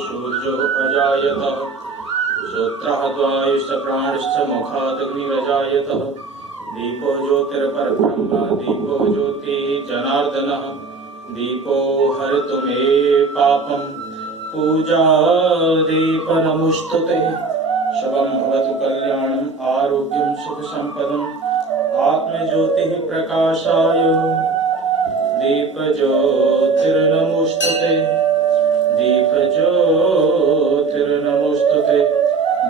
सूर्यो अजायत श्रोत्राद्वायुश्च प्राणश्च मुखादग्निरजायत दीपो ज्योतिर्परब्रह्म दीपो ज्योति जनार्दनः दीपो हरतु मे पापं पूजा दीपनमुस्तुते शवं भवतु कल्याणं आरोग्यं सुख संपदम् आत्मज्योतिः प्रकाशाय दीप ज्योतिर्नमोस्तुते दीप ज्योतिर्नमोस्तुते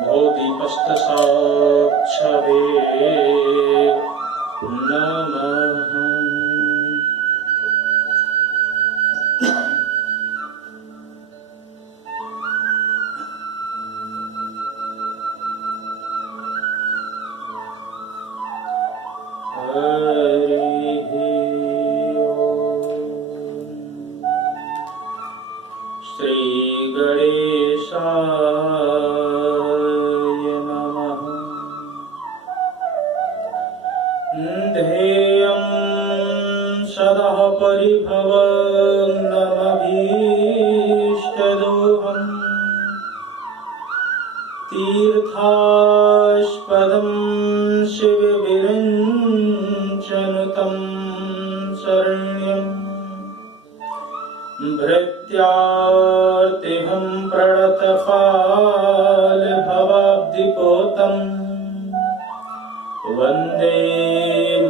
भो दीपस्तसाक्षवे नमः। तीर्थास्पदं शिवविरञ्चनुतं शरण्यं भृत्यार्तिहं प्रणतफालभवाब्धिपोतं वन्दे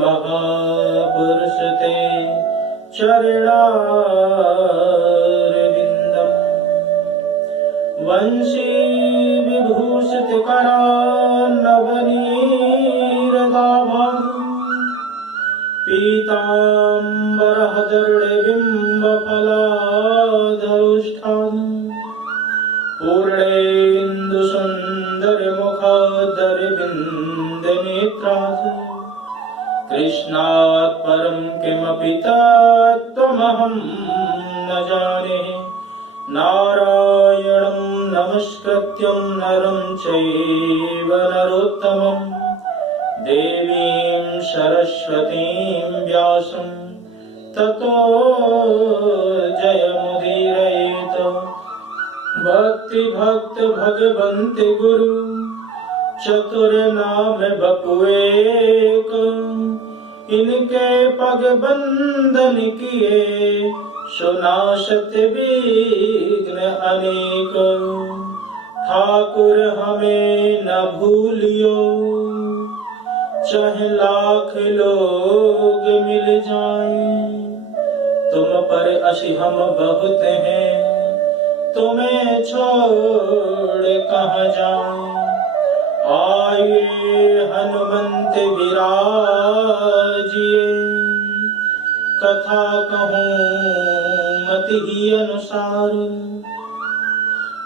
महापुरुषते चरणारविन्दम् वंशी विभूषितकरान्नवनीरदाभं पीताम्बरहदृढबिम्बफलाधरुष्ठान् पूर्णेन्दुसुन्दरमुखादरविन्दनेत्रात् कृष्णात् परं किमपि तत्त्वमहं न जाने नारायणं नमस्कृत्यं नरं चैव नरोत्तमं देवीं सरस्वतीं व्यासं ततो जयमुदीरयेत। भक्ति भक्त भगवन्ति गुरु चतुर्नाम बपुएक इनके पग बंधन किए सुनाशत विघ्न अनेक। ठाकुर हमें न भूलियो चाहे लाख लोग मिल जाएं, तुम पर असी हम बहुत हैं तुम्हें छोड़ कहाँ जाएं। आइए हनुमंत विराजिए कथा कहूँ मति ही अनुसार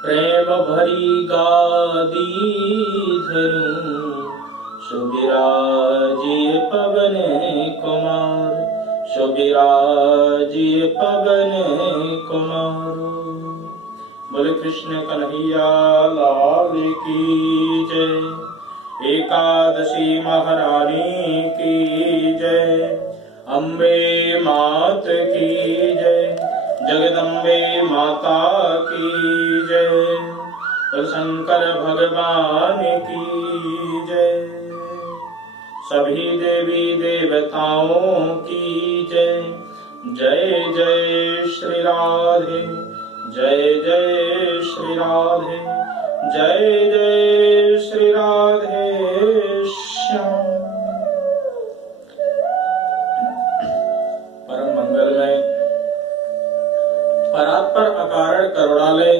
प्रेम भरी गादी धरूं सुबिराजिए पवन कुमार सुबिराजिए पवन कुमार। बोले कृष्ण कन्हैया लाल की जय। एकादशी महारानी की जय। अम्बे मात की जय। जगदम्बे माता की जय। शंकर भगवान की जय। सभी देवी देवताओं की जय। जय जय श्री राधे जय जय श्री राधे जय जय श्री राधे श्याम। परम मंगलमय परात्पर अकारण करुणालय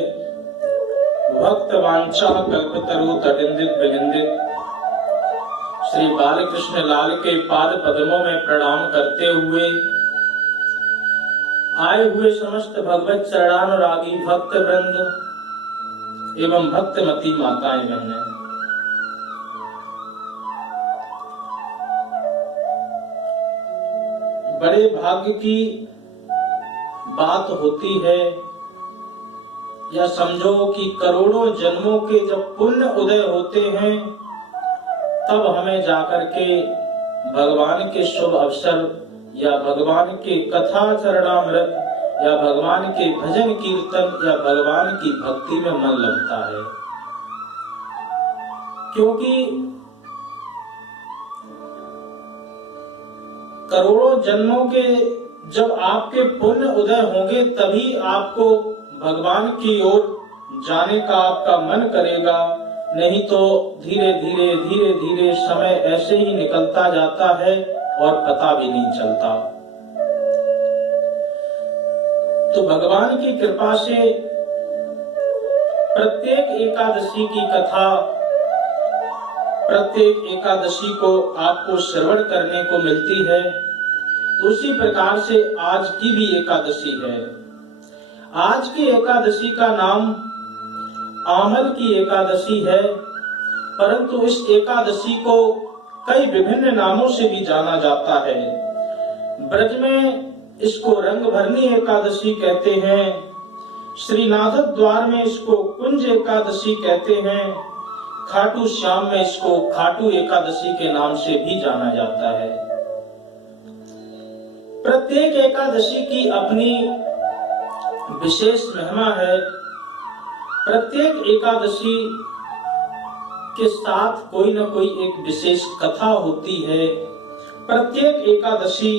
भक्त वांछा कल्पतरु तटिंदित विनिंदित श्री बालकृष्ण लाल के पाद पद्मों में प्रणाम करते हुए आए हुए समस्त भगवत चरणानुरागी भक्त वृंद एवं भक्तमती माताएं बहनें, बड़े भाग्य की बात होती है या समझो कि करोड़ों जन्मों के जब पुण्य उदय होते हैं तब हमें जाकर के भगवान के शुभ अवसर या भगवान के कथा चरणामृत या भगवान के भजन कीर्तन या भगवान की भक्ति में मन लगता है। क्योंकि करोड़ों जन्मों के जब आपके पुण्य उदय होंगे तभी आपको भगवान की ओर जाने का आपका मन करेगा, नहीं तो धीरे धीरे समय ऐसे ही निकलता जाता है और पता भी नहीं चलता। तो भगवान की कृपा से प्रत्येक एकादशी की कथा प्रत्येक एकादशी को आपको श्रवण करने को मिलती है। तो उसी प्रकार से आज की भी एकादशी है। आज की एकादशी का नाम आमल की एकादशी है, परंतु इस एकादशी को कई विभिन्न नामों से भी जाना जाता है। ब्रज में इसको रंग भरनी एकादशी कहते हैं, श्रीनाथ द्वार में इसको कुंज एकादशी कहते हैं, खाटू श्याम में इसको खाटू एकादशी के नाम से भी जाना जाता है। प्रत्येक एकादशी की अपनी विशेष महिमा है। प्रत्येक एकादशी के साथ कोई न कोई एक विशेष कथा होती है। प्रत्येक एकादशी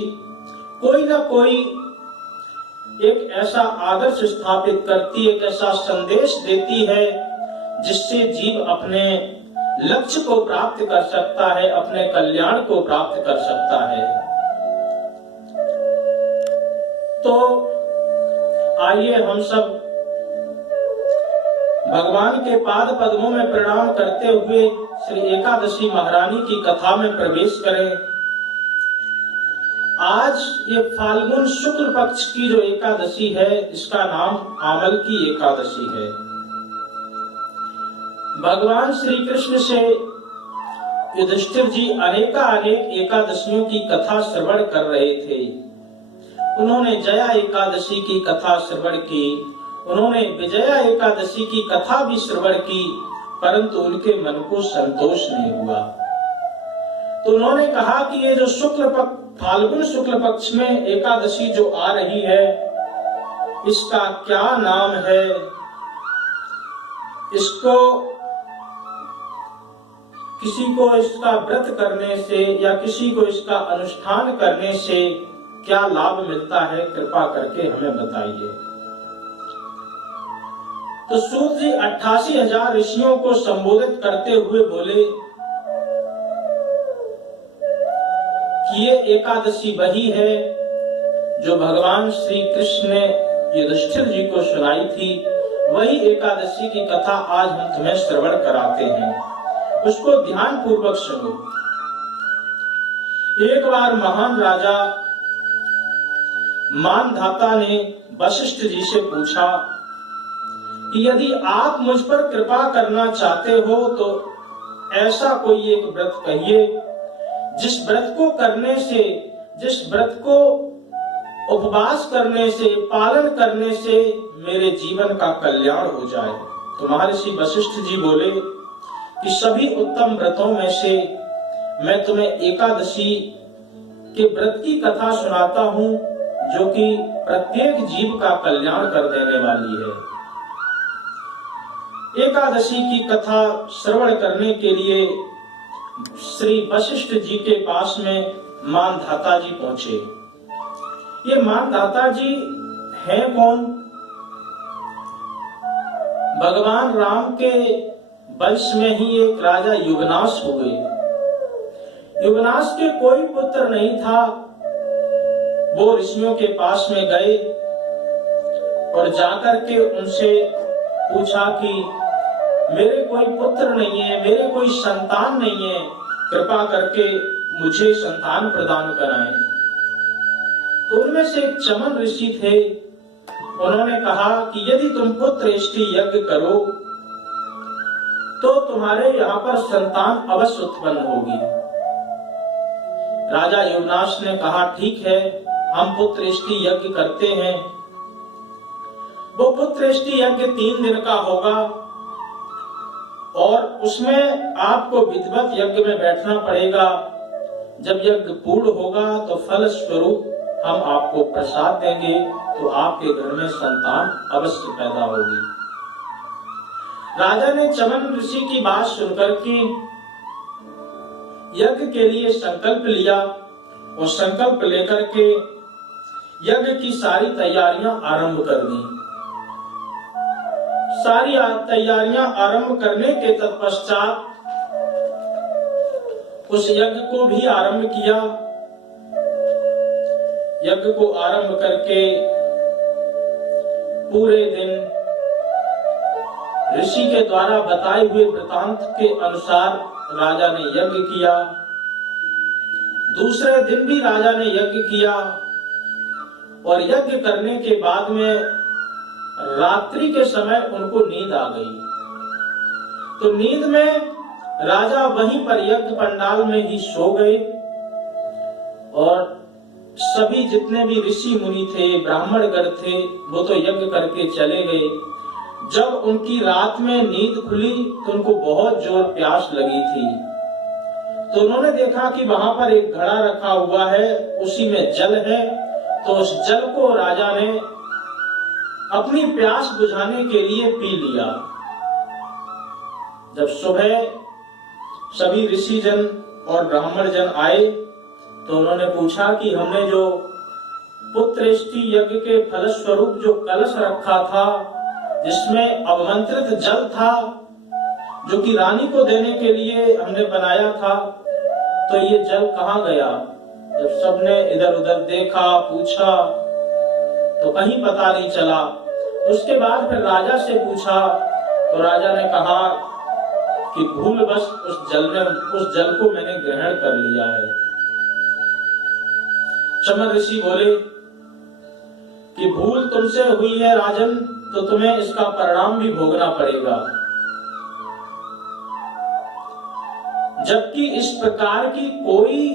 कोई न कोई एक ऐसा आदर्श स्थापित करती है, एक ऐसा संदेश देती है जिससे जीव अपने लक्ष्य को प्राप्त कर सकता है, अपने कल्याण को प्राप्त कर सकता है। तो आइए हम सब भगवान के पाद पद्मों में प्रणाम करते हुए श्री एकादशी महारानी की कथा में प्रवेश करें। आज ये फाल्गुन शुक्ल पक्ष की जो एकादशी है, इसका नाम आमल की एकादशी है। भगवान श्री कृष्ण से युधिष्ठिर जी अनेक एकादशियों की कथा श्रवण कर रहे थे। उन्होंने जया एकादशी की कथा श्रवण की, उन्होंने विजया एकादशी की कथा भी श्रवण की, परंतु उनके मन को संतोष नहीं हुआ। तो उन्होंने कहा कि ये जो फाल्गुन शुक्ल पक्ष में एकादशी जो आ रही है, इसका क्या नाम है, इसको किसी को इसका व्रत करने से या किसी को इसका अनुष्ठान करने से क्या लाभ मिलता है, कृपा करके हमें बताइए। तो सूत जी 88,000 ऋषियों को संबोधित करते हुए बोले कि ये एकादशी वही है जो भगवान श्री कृष्ण ने युधिष्ठिर जी को सुनाई थी। वही एकादशी की कथा आज हम तुम्हें श्रवण कराते हैं, उसको ध्यान पूर्वक सुनो। एक बार महान राजा मानधाता ने वशिष्ठ जी से पूछा कि यदि आप मुझ पर कृपा करना चाहते हो तो ऐसा कोई एक व्रत कहिए जिस व्रत को करने से, जिस व्रत को उपवास करने से, पालन करने से मेरे जीवन का कल्याण हो जाए। तो महर्षि वशिष्ठ जी बोले कि सभी उत्तम व्रतों में से मैं तुम्हें एकादशी के व्रत की कथा सुनाता हूँ, जो कि प्रत्येक जीव का कल्याण कर देने वाली है। एकादशी की कथा श्रवण करने के लिए श्री वशिष्ठ जी के पास में मानधाता जी पहुंचे। ये मानधाता जी हैं कौन? भगवान राम के वंश में ही एक राजा युगनाश हुए। युगनाश के कोई पुत्र नहीं था। वो ऋषियों के पास में गए और जाकर के उनसे पूछा कि मेरे कोई पुत्र नहीं है, मेरे कोई संतान नहीं है, कृपा करके मुझे संतान प्रदान कराएं। तो उनमें से एक चमन ऋषि थे। उन्होंने कहा कि यदि तुम पुत्रेष्टि यज्ञ करो तो तुम्हारे यहाँ पर संतान अवश्य उत्पन्न होगी। राजा युगनाश ने कहा ठीक है, हम पुत्रेष्टि यज्ञ करते हैं। वो पुत्रेष्टि यज्ञ 3 दिन का होगा और उसमें आपको विधिवत यज्ञ में बैठना पड़ेगा। जब यज्ञ पूर्ण होगा तो फल स्वरूप हम आपको प्रसाद देंगे तो आपके घर में संतान अवश्य पैदा होगी। राजा ने चमन ऋषि की बात सुनकर के यज्ञ के लिए संकल्प लिया और संकल्प लेकर के यज्ञ की सारी तैयारियां आरंभ कर दी। सारी तैयारियां आरंभ करने के तत्पश्चात उस यज्ञ को भी आरंभ किया। यज्ञ को आरंभ करके पूरे दिन ऋषि के द्वारा बताए हुए वृतांत के अनुसार राजा ने यज्ञ किया। दूसरे दिन भी राजा ने यज्ञ किया और यज्ञ करने के बाद में रात्रि के समय उनको नींद आ गई। तो नींद में राजा वहीं पर यज्ञ पंडाल में ही सो गए और सभी जितने भी ऋषि मुनि थे, ब्राह्मणगण थे, वो तो यज्ञ करके चले गए। जब उनकी रात में नींद खुली तो उनको बहुत जोर प्यास लगी थी। तो उन्होंने देखा कि वहां पर एक घड़ा रखा हुआ है, उसी में जल है। तो उस जल को राजा ने अपनी प्यास बुझाने के लिए पी लिया। जब सुबह सभी ऋषि जन और ब्राह्मण जन आए तो उन्होंने पूछा कि हमने जो पुत्रेष्टि यज्ञ के फलस्वरूप जो कलश रखा था, जिसमें अवमंत्रित जल था, जो कि रानी को देने के लिए हमने बनाया था, तो ये जल कहाँ गया? जब सबने इधर उधर देखा, पूछा तो कहीं पता नहीं चला। उसके बाद फिर राजा से पूछा तो राजा ने कहा कि भूलवश उस जल को मैंने ग्रहण कर लिया है। चमन ऋषि बोले कि भूल तुमसे हुई है राजन, तो तुम्हें इसका परिणाम भी भोगना पड़ेगा। जबकि इस प्रकार की कोई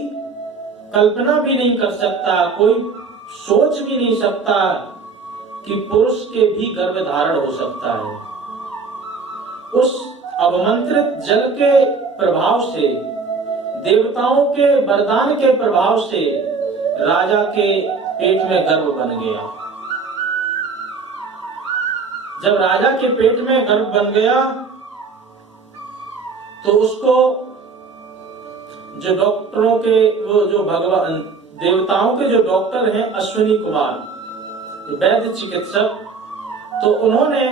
कल्पना भी नहीं कर सकता, कोई सोच भी नहीं सकता कि पुरुष के भी गर्भ धारण हो सकता है। उस अवमंत्रित जल के प्रभाव से, देवताओं के वरदान के प्रभाव से राजा के पेट में गर्भ बन गया। जब राजा के पेट में गर्भ बन गया तो उसको जो डॉक्टरों के, वो जो भगवान देवताओं के जो डॉक्टर हैं, अश्विनी कुमार, वैद्य चिकित्सक, तो उन्होंने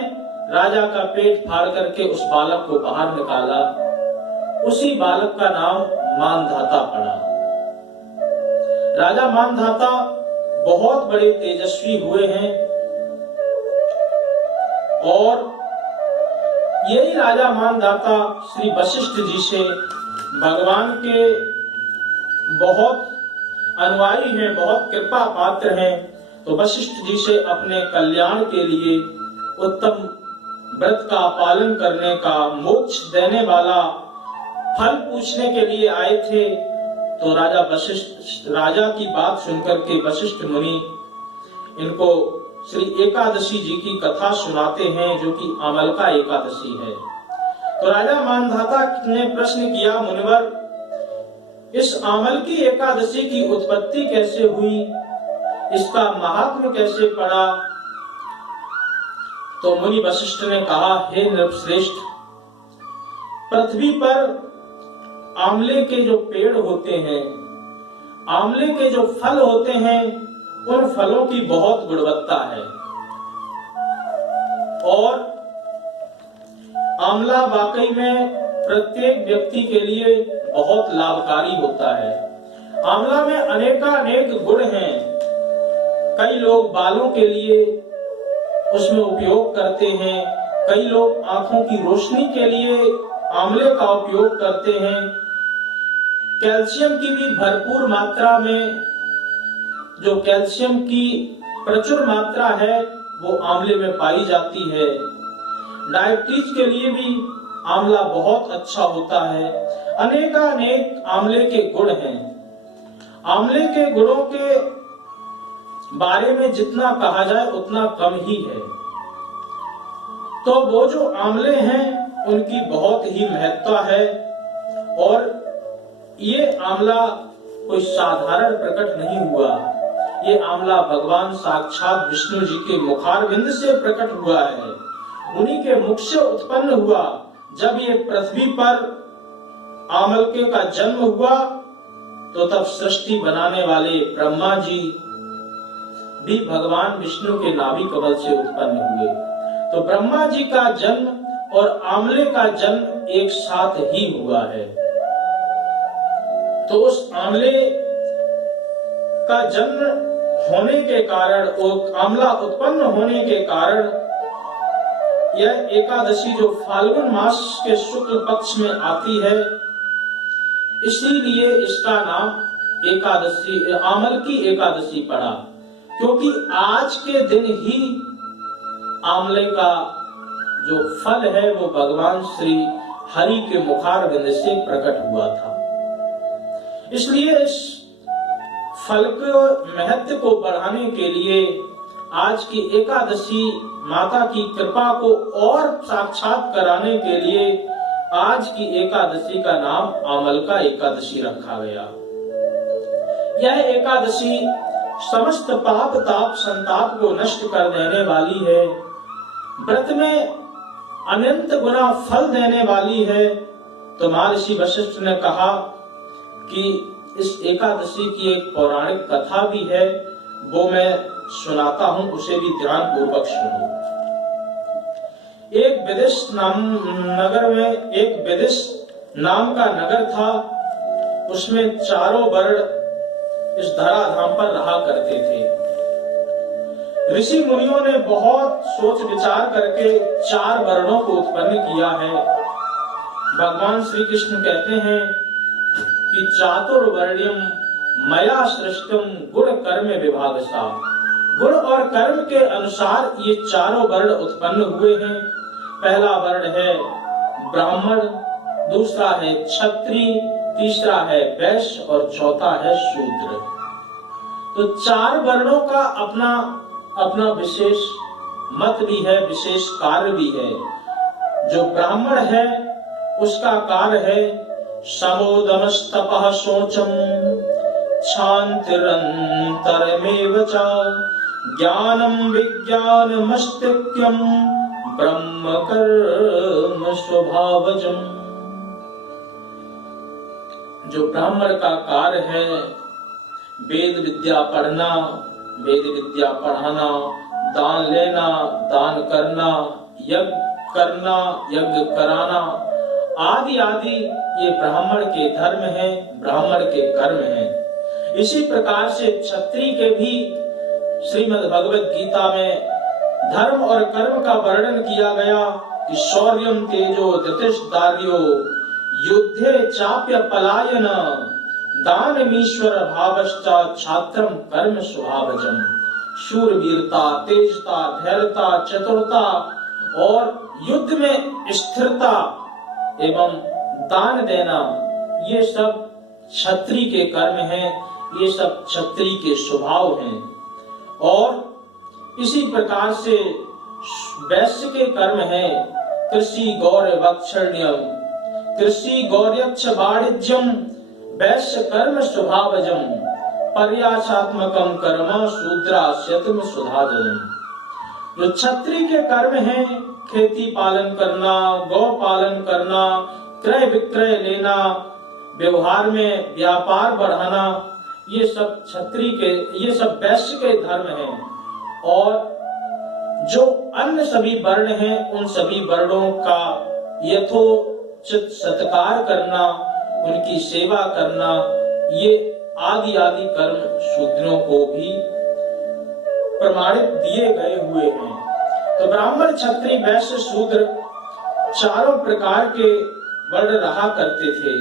राजा का पेट फाड़ करके उस बालक को बाहर निकाला। उसी बालक का नाम मानधाता पड़ा। राजा मानधाता बहुत बड़े तेजस्वी हुए हैं और यही राजा मानधाता श्री वशिष्ठ जी से भगवान के बहुत अनुयायी हैं, बहुत कृपा पात्र हैं। तो वशिष्ठ जी से अपने कल्याण के लिए, उत्तम व्रत का पालन करने का, मोक्ष देने वाला फल पूछने के लिए आए थे। तो राजा की बात सुनकर के वशिष्ठ मुनि इनको श्री एकादशी जी की कथा सुनाते हैं, जो कि आमलका एकादशी है। तो राजा मानधाता ने प्रश्न किया, मुनिवर, इस आमलकी एकादशी की उत्पत्ति कैसे हुई, इसका महात्म्य कैसे पड़ा? तो मुनि वशिष्ठ ने कहा, हे नृपश्रेष्ठ, पृथ्वी पर आंवले के जो पेड़ होते हैं, आंवले के जो फल होते हैं, उन फलों की बहुत गुणवत्ता है और आंवला वाकई में प्रत्येक व्यक्ति के लिए बहुत लाभकारी होता है। आंवला में अनेकानेक गुण हैं। कई लोग बालों के लिए उसमें उपयोग करते हैं, कई लोग आंखों की रोशनी के लिए आंवले का उपयोग करते हैं। कैल्शियम की भी भरपूर मात्रा में, जो कैल्शियम की प्रचुर मात्रा है, वो आंवले में पाई जाती है। डायबिटीज के लिए भी आंवला बहुत अच्छा होता है। अनेकानेक आंवले के गुण हैं। आंवले के गुणों के बारे में जितना कहा जाए उतना कम ही है। तो वो जो आंवले हैं उनकी बहुत ही महत्ता है और ये आंवला कोई साधारण प्रकट नहीं हुआ। ये आंवला भगवान साक्षात विष्णु जी के मुखारविंद से प्रकट हुआ है, उन्हीं के मुख से उत्पन्न हुआ। जब ये पृथ्वी पर आमलके का जन्म हुआ तो तब सृष्टि बनाने वाले ब्रह्मा जी भी भगवान विष्णु के नाभि कमल से उत्पन्न हुए। तो ब्रह्मा जी का जन्म और आंवले का जन्म एक साथ ही हुआ है। तो उस आंवले का जन्म होने के कारण और आंवला उत्पन्न होने के कारण यह एकादशी जो फाल्गुन मास के शुक्ल पक्ष में आती है, इसीलिए इसका नाम एकादशी आमल की एकादशी पड़ा, क्योंकि आज के दिन ही आंवले का जो फल है वो भगवान श्री हरि के मुखारविंद से प्रकट हुआ था। इसलिए इस फल के महत्व को बढ़ाने के लिए आज की एकादशी माता की कृपा को और साक्षात कराने के लिए आज की एकादशी का नाम आमलका एकादशी रखा गया। यह एकादशी समस्त पाप ताप संताप को नष्ट कर देने वाली है, व्रत में अनंत गुना फल देने वाली है। तो महर्षि वशिष्ठ ने कहा कि इस एकादशी की एक पौराणिक कथा भी है, वो मैं सुनाता हूं, उसे भी ध्यान पूर्वक सुनो। एक विदिश नगर में एक विदिश नाम का नगर था, उसमें चारों वर्ण इस धराधाम पर रहा करते थे। ऋषि मुनियों ने बहुत सोच विचार करके 4 वर्णों को उत्पन्न किया है। भगवान श्री कृष्ण कहते हैं कि चातुर्वर्ण्यम मया सृष्टम गुण कर्म विभागसा। गुण और कर्म के अनुसार ये चारों वर्ण उत्पन्न हुए हैं। पहला वर्ण है ब्राह्मण, दूसरा है क्षत्रिय, तीसरा है वैश्य और चौथा है शूद्र। तो 4 वर्णों का अपना अपना विशेष मत भी है, विशेष कार्य भी है। जो ब्राह्मण है उसका कार्य है समोदमस्तपः शौचम क्षान्तिरन्तरमेव च ज्ञानम विज्ञानमस्तिक्यम ब्रह्म कर्म स्वभावजम। जो ब्राह्मण का कार्य है वेद विद्या पढ़ना, वेद विद्या पढ़ाना, दान लेना, दान करना, यज्ञ कराना आदि आदि, ये ब्राह्मण के धर्म है, ब्राह्मण के कर्म है। इसी प्रकार से क्षत्रिय के भी श्रीमद् भगवत गीता में धर्म और कर्म का वर्णन किया गया कि शौर्यम तेजो धृतिश्दार्यो युद्धे चाप्य पलायन दानमीश्वर भावश्चा छात्रम कर्म स्वभावजम। शूरवीरता, तेजता, धैर्यता, चतुरता और युद्ध में स्थिरता एवं दान देना, ये सब क्षत्रिय के कर्म हैं, ये सब क्षत्रिय के स्वभाव हैं। और इसी प्रकार से वैश्य के कर्म है कृषि गौर्य वक्षण्यम, कृषि गौर्यक्ष वाणिज्यम वैश्य कर्म स्वभावजम पर्यासात्मकम कर्म शूद्रास्यतम सुधाजनम। जो क्षत्रिय के कर्म है खेती पालन करना, गौ पालन करना, क्रय विक्रय लेना, व्यवहार में व्यापार बढ़ाना, ये सब क्षत्रिय के, ये सब वैश्य के धर्म हैं। और जो अन्य सभी वर्ण हैं उन सभी वर्णों का यथोचित सत्कार करना, उनकी सेवा करना, ये आदि आदि कर्म शूद्रों को भी प्रमाणित दिए गए हुए हैं। तो ब्राह्मण, क्षत्रिय, वैश्य, शूद्र 4 प्रकार के वर्ण रहा करते थे।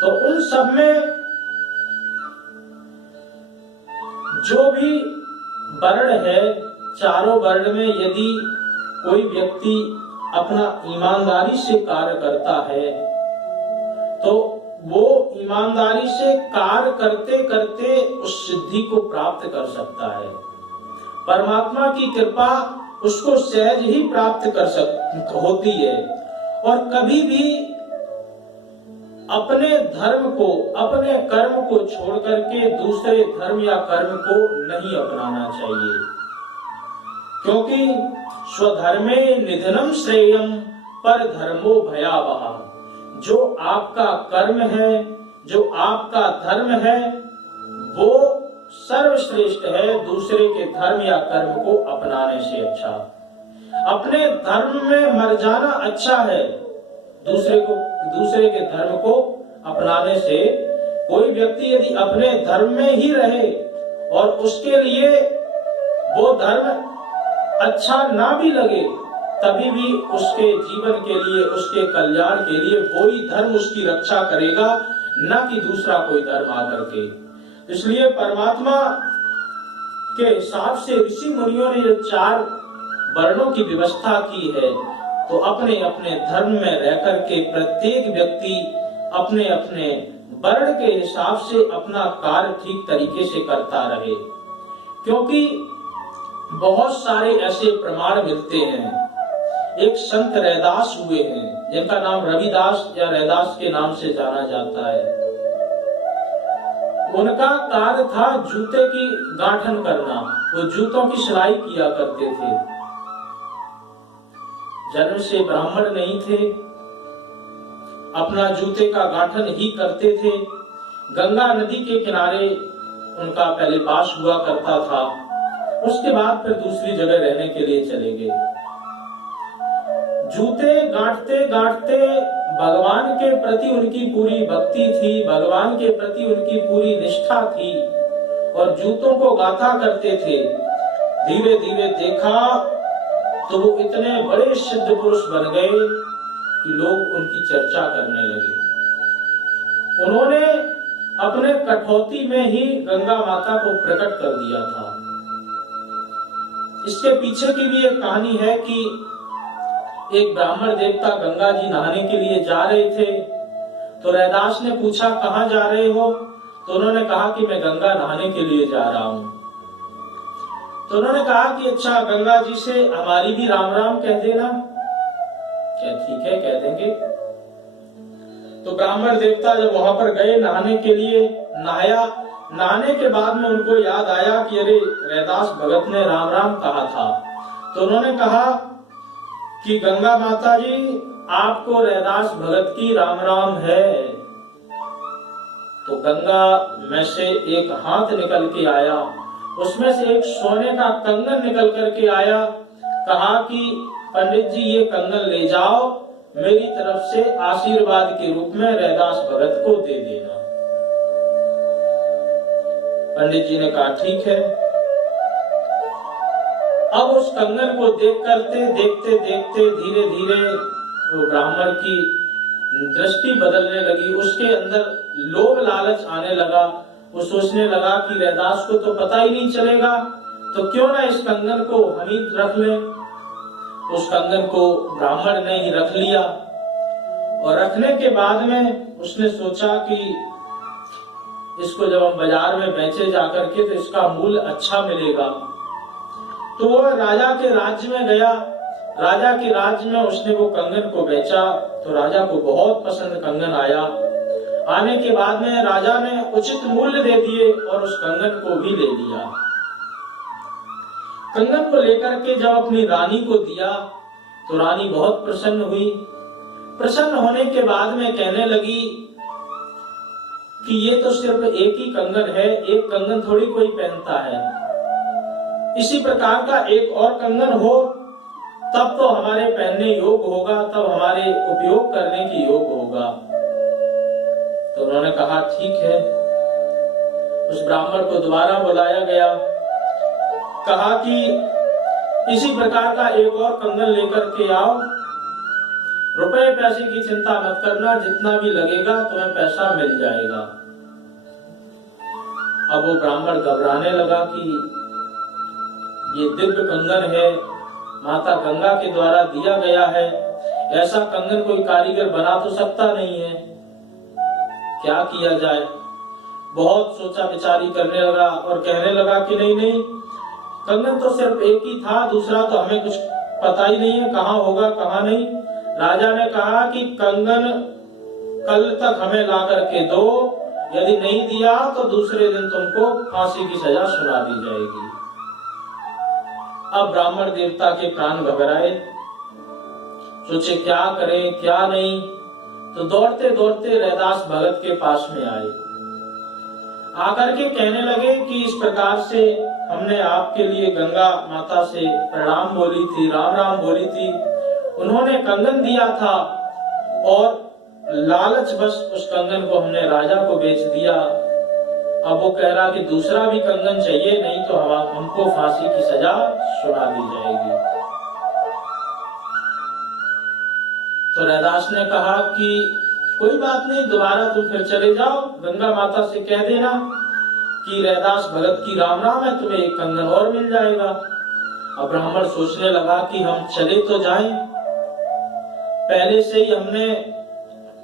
तो उन सब में जो भी वर्ण है, 4 वर्ण में यदि कोई व्यक्ति अपना ईमानदारी से कार्य करता है तो वो ईमानदारी से कार्य करते करते उस सिद्धि को प्राप्त कर सकता है। परमात्मा की कृपा उसको सहज ही प्राप्त होती है। और कभी भी अपने धर्म को, अपने कर्म को छोड़ करके दूसरे धर्म या कर्म को नहीं अपनाना चाहिए, क्योंकि स्वधर्मे निधनम श्रेयम पर धर्मो भयावह। जो आपका कर्म है, जो आपका धर्म है, वो सर्वश्रेष्ठ है दूसरे के धर्म या कर्म को अपनाने से अच्छा। अपने धर्म में मर जाना अच्छा है दूसरे के धर्म को अपनाने से। कोई व्यक्ति यदि अपने धर्म में ही रहे और उसके लिए वो धर्म अच्छा ना भी लगे, तभी भी उसके जीवन के लिए, उसके कल्याण के लिए वही धर्म उसकी रक्षा करेगा, न कि दूसरा कोई धर्म आकर के। इसलिए परमात्मा के हिसाब से ऋषि मुनियों ने जो 4 वर्णों की व्यवस्था की है, तो अपने अपने धर्म में रह करके प्रत्येक व्यक्ति अपने अपने वर्ण के हिसाब से अपना कार्य ठीक तरीके से करता रहे, क्योंकि बहुत सारे ऐसे प्रमाण मिलते हैं। एक संत रैदास हुए हैं, जिनका नाम रविदास या रैदास के नाम से जाना जाता है। उनका कार्य था जूते की गांठन करना, वो जूतों की सिलाई किया करते थे। जन्म से ब्राह्मण नहीं थे, अपना जूते का गांठन ही करते थे। गंगा नदी के किनारे उनका पहले वास हुआ करता था, उसके बाद फिर दूसरी जगह रहने के लिए चले गए। जूते गांठते गांठते भगवान के प्रति उनकी पूरी भक्ति थी, भगवान के प्रति उनकी पूरी निष्ठा थी और जूतों को गाथा करते थे। धीरे धीरे देखा तो वो इतने बड़े सिद्ध पुरुष बन गए कि लोग उनकी चर्चा करने लगे। उन्होंने अपने कठौती में ही गंगा माता को प्रकट कर दिया था। इसके पीछे की भी एक कहानी है कि एक ब्राह्मण देवता गंगा जी नहाने के लिए जा रहे थे, तो रैदास ने पूछा कहाँ जा रहे हो? तो उन्होंने कहा कि मैं गंगा नहाने के लिए जा रहा हूँ। तो उन्होंने कहा कि अच्छा, गंगा जी से हमारी भी राम राम कह देना। क्या ठीक है, कह देंगे। तो ब्राह्मण देवता जब वहां पर गए नहाने के लिए, नहाया, नहाने के बाद में उनको याद आया कि अरे रैदास भगत ने राम राम कहा था। तो उन्होंने कहा कि गंगा माता जी, आपको रैदास भगत की राम राम है। तो गंगा में से एक हाथ निकल के आया, उसमें से एक सोने का कंगन निकल करके आया। कहा कि पंडित जी ये कंगन ले जाओ, मेरी तरफ से आशीर्वाद के रूप में रैदास भगत को दे देना। पंडित जी ने कहा ठीक है। अब उस कंगन को देखते देखते धीरे धीरे वो ब्राह्मण की दृष्टि बदलने लगी, उसके अंदर लोभ लालच आने लगा। वो सोचने लगा कि रैदास को तो पता ही नहीं चलेगा, तो क्यों ना इस कंगन को हम ही रख लें। उस कंगन को ब्राह्मण ने ही रख लिया और रखने के बाद में उसने सोचा कि इसको जब हम बाजार में बेचे जाकर के तो इसका मूल्य अच्छा मिलेगा। तो वो राजा के राज्य में गया, राजा के राज्य में उसने वो कंगन को बेचा। तो राजा को बहुत पसंद कंगन आया। आने के बाद में राजा ने उचित मूल्य दे दिए और उस कंगन को भी ले लिया। कंगन को लेकर के जब अपनी रानी को दिया तो रानी बहुत प्रसन्न हुई। प्रसन्न होने के बाद में कहने लगी कि ये तो सिर्फ एक ही कंगन है, एक कंगन थोड़ी कोई पहनता है। इसी प्रकार का एक और कंगन हो तब तो हमारे पहनने योग्य होगा, तब हमारे उपयोग करने की योग्य होगा। तो उन्होंने कहा ठीक है। उस ब्राह्मण को दोबारा बुलाया गया, कहा कि इसी प्रकार का एक और कंगन लेकर के आओ, रुपए पैसे की चिंता मत करना, जितना भी लगेगा तुम्हें पैसा मिल जाएगा। अब वो ब्राह्मण घबराने लगा कि ये दिव्य कंगन है, माता गंगा के द्वारा दिया गया है, ऐसा कंगन कोई कारीगर बना तो सकता नहीं है, क्या किया जाए। बहुत सोचा विचारी करने लगा और कहने लगा कि नहीं, कंगन तो सिर्फ एक ही था, दूसरा तो हमें कुछ पता ही नहीं है कहाँ होगा कहाँ नहीं। राजा ने कहा कि कंगन कल तक हमें ला करके दो, यदि नहीं दिया तो दूसरे दिन तुमको फांसी की सजा सुना दी जाएगी। अब ब्राह्मण देवता के प्राण घबराए, सोचे क्या करें क्या नहीं, तो दौड़ते दौड़ते रैदास भगत के पास में आए। आकर के कहने लगे कि इस प्रकार से हमने आपके लिए गंगा माता से प्रणाम बोली थी, राम राम बोली थी, उन्होंने कंगन दिया था और लालच बस उस कंगन को हमने राजा को बेच दिया। अब वो कह रहा कि दूसरा भी कंगन चाहिए, नहीं तो हमको फांसी की सजा सुना दी जाएगी। तो रैदास ने कहा कि कोई बात नहीं, दोबारा तुम फिर चले जाओ, गंगा माता से कह देना कि रैदास भगत की राम राम है, तुम्हें एक कंगन और मिल जाएगा। अब ब्राह्मण सोचने लगा कि हम चले तो जाएं, पहले से ही हमने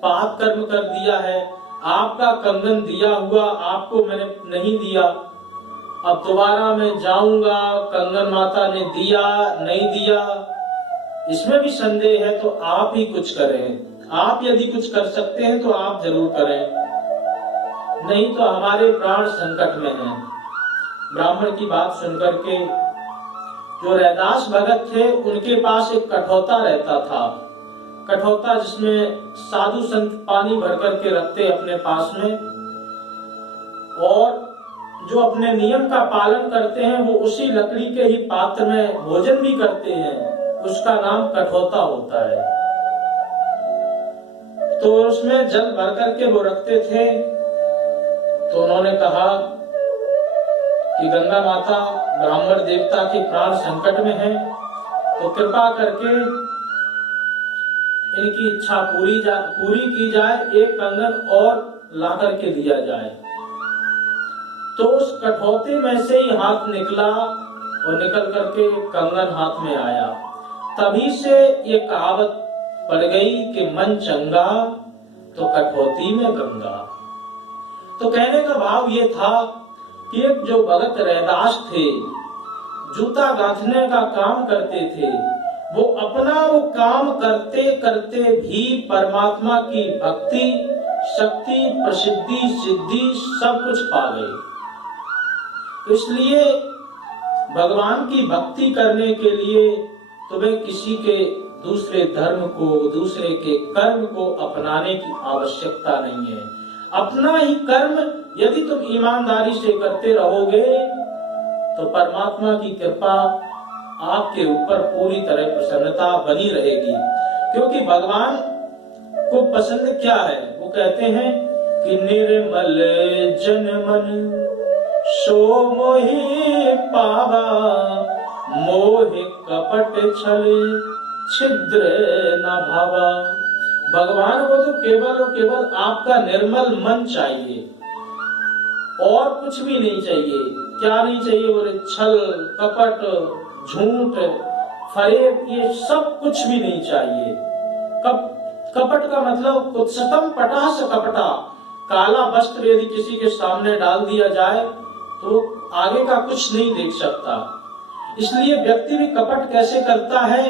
पाप कर्म कर दिया है, आपका कंगन दिया हुआ आपको मैंने नहीं दिया, अब दोबारा मैं जाऊंगा, कंगन माता ने दिया नहीं दिया इसमें भी संदेह है, तो आप ही कुछ करें। आप यदि कुछ कर सकते हैं तो आप जरूर करें, नहीं तो हमारे प्राण संकट में हैं। ब्राह्मण की बात सुनकर के जो रैदास भगत थे उनके पास एक कठौता रहता था, कठौता जिसमें साधु संत पानी भर करके रखते अपने पास में, और जो अपने नियम का पालन करते हैं वो उसी लकड़ी के ही पात्र में भोजन भी करते हैं, उसका नाम कठौता होता है। तो उसमें जल भर करके वो रखते थे। तो उन्होंने कहा कि गंगा माता ब्राह्मण देवता के प्राण संकट में हैं, तो कृपा करके इनकी इच्छा पूरी की जाए, एक कंगन और ला करके दिया जाए। तो उस कठौते में से ही हाथ निकला और निकल करके कंगन हाथ में आया। तभी से ये कहावत पड़ गई कि मन चंगा तो कठौती में गंगा। तो कहने का भाव ये था कि एक जो भगत रैदास थे, जूता गांथने का काम करते थे, वो अपना वो काम करते करते भी परमात्मा की भक्ति, शक्ति, प्रसिद्धि, सिद्धि सब कुछ पा गए। इसलिए भगवान की भक्ति करने के लिए तुम्हें किसी के दूसरे धर्म को, दूसरे के कर्म को अपनाने की आवश्यकता नहीं है। अपना ही कर्म यदि तुम ईमानदारी से करते रहोगे तो परमात्मा की कृपा आपके ऊपर पूरी तरह प्रसन्नता बनी रहेगी। क्योंकि भगवान को पसंद क्या है, वो कहते हैं कि निर्मल जन मन सो मोहि पावा, मोह कपट छल छिद्र न भावा। भगवान को तो केवल और केवल आपका निर्मल मन चाहिए और कुछ भी नहीं चाहिए। क्या नहीं चाहिए बोले? छल, कपट, झूठ, फरेब, ये सब कुछ भी नहीं चाहिए। कपट का मतलब कुत्सितम पटास कपटा, काला वस्त्र यदि किसी के सामने डाल दिया जाए तो आगे का कुछ नहीं देख सकता। इसलिए व्यक्ति भी कपट कैसे करता है,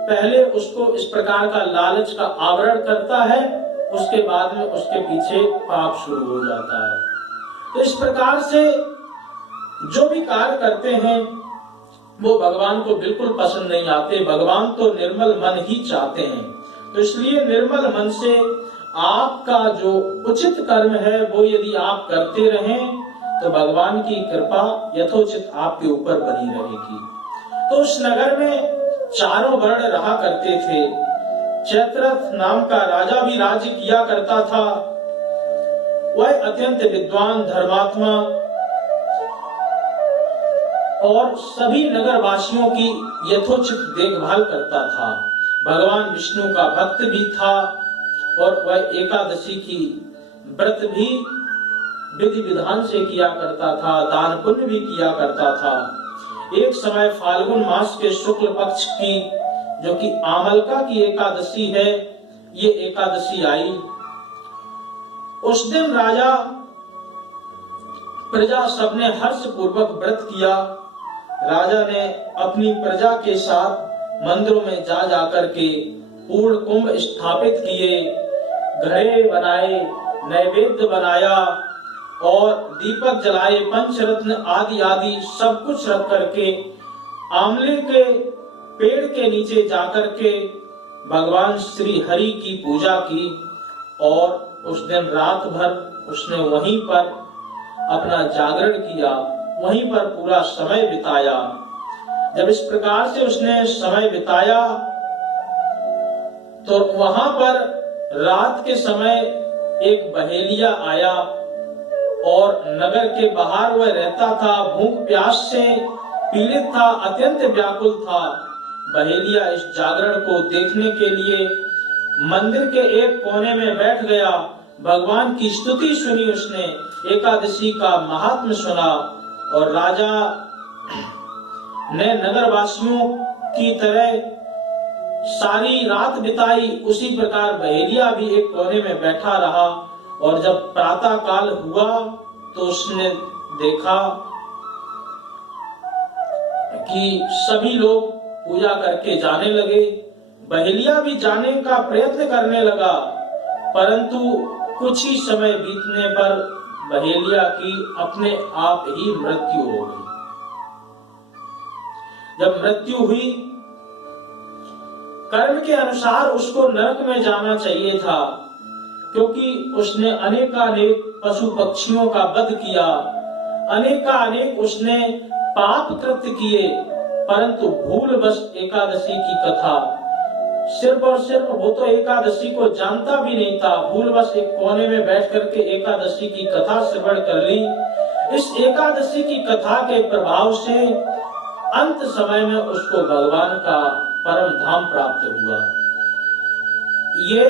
पहले उसको इस प्रकार का लालच का आवरण करता है, उसके बाद में उसके पीछे पाप शुरू हो जाता है। तो इस प्रकार से जो भी कार्य करते हैं वो भगवान को बिल्कुल पसंद नहीं आते। भगवान तो निर्मल मन ही चाहते हैं। तो इसलिए निर्मल मन से आपका जो उचित कर्म है वो यदि आप करते रहें तो भगवान की कृपा यथोचित आपके ऊपर बनी रहेगी। तो उस नगर में चारों वर्ण रहा करते थे। चैत्ररथ नाम का राजा भी राज्य किया करता था। वह अत्यंत विद्वान, धर्मात्मा और सभी नगरवासियों की यथोचित देखभाल करता था। भगवान विष्णु का भक्त भी था और वह एकादशी की व्रत भी विधि विधान से किया करता था, दान पुण्य भी किया करता था। एक समय फाल्गुन मास के शुक्ल पक्ष की जो कि आमलका की एकादशी है, ये एकादशी आई। उस दिन राजा प्रजा सबने हर्ष पूर्वक व्रत किया। राजा ने अपनी प्रजा के साथ मंदिरों में जा जाकर के पूर्ण कुंभ स्थापित किए, घड़े बनाए, नैवेद्य बनाया और दीपक जलाए, पंचरत्न आदि आदि सब कुछ रख करके आंवले के पेड़ के नीचे जाकर के भगवान श्री हरि की पूजा की और उस दिन रात भर उसने वहीं पर अपना जागरण किया, वहीं पर पूरा समय बिताया। जब इस प्रकार से उसने समय बिताया तो वहां पर रात के समय एक बहेलिया आया और नगर के बाहर वह रहता था, भूख प्यास से पीड़ित था, अत्यंत व्याकुल था। बहेलिया इस जागरण को देखने के लिए मंदिर के एक कोने में बैठ गया। भगवान की स्तुति सुनी उसने, एकादशी का महात्म्य सुना और राजा ने नगरवासियों की तरह सारी रात बिताई। उसी प्रकार बहेलिया भी एक कोने में बैठा रहा और जब प्रातः काल हुआ तो उसने देखा कि सभी लोग पूजा करके जाने लगे। बहेलिया भी जाने का प्रयत्न करने लगा, परंतु कुछ ही समय बीतने पर बहेलिया की अपने आप ही मृत्यु हो गई। जब मृत्यु हुई, कर्म के अनुसार उसको नरक में जाना चाहिए था, क्योंकि उसने अनेकानेक पशु पक्षियों का वध किया, अनेकानेक उसने पाप कृत्य किए, परंतु भूलवश एकादशी की कथा सिर्फ और सिर्फ वो तो एकादशी को जानता भी नहीं था, भूलवश एक कोने में बैठ करके एकादशी की कथा श्रवण कर ली। इस एकादशी की कथा के प्रभाव से अंत समय में उसको भगवान का परम धाम प्राप्त हुआ। ये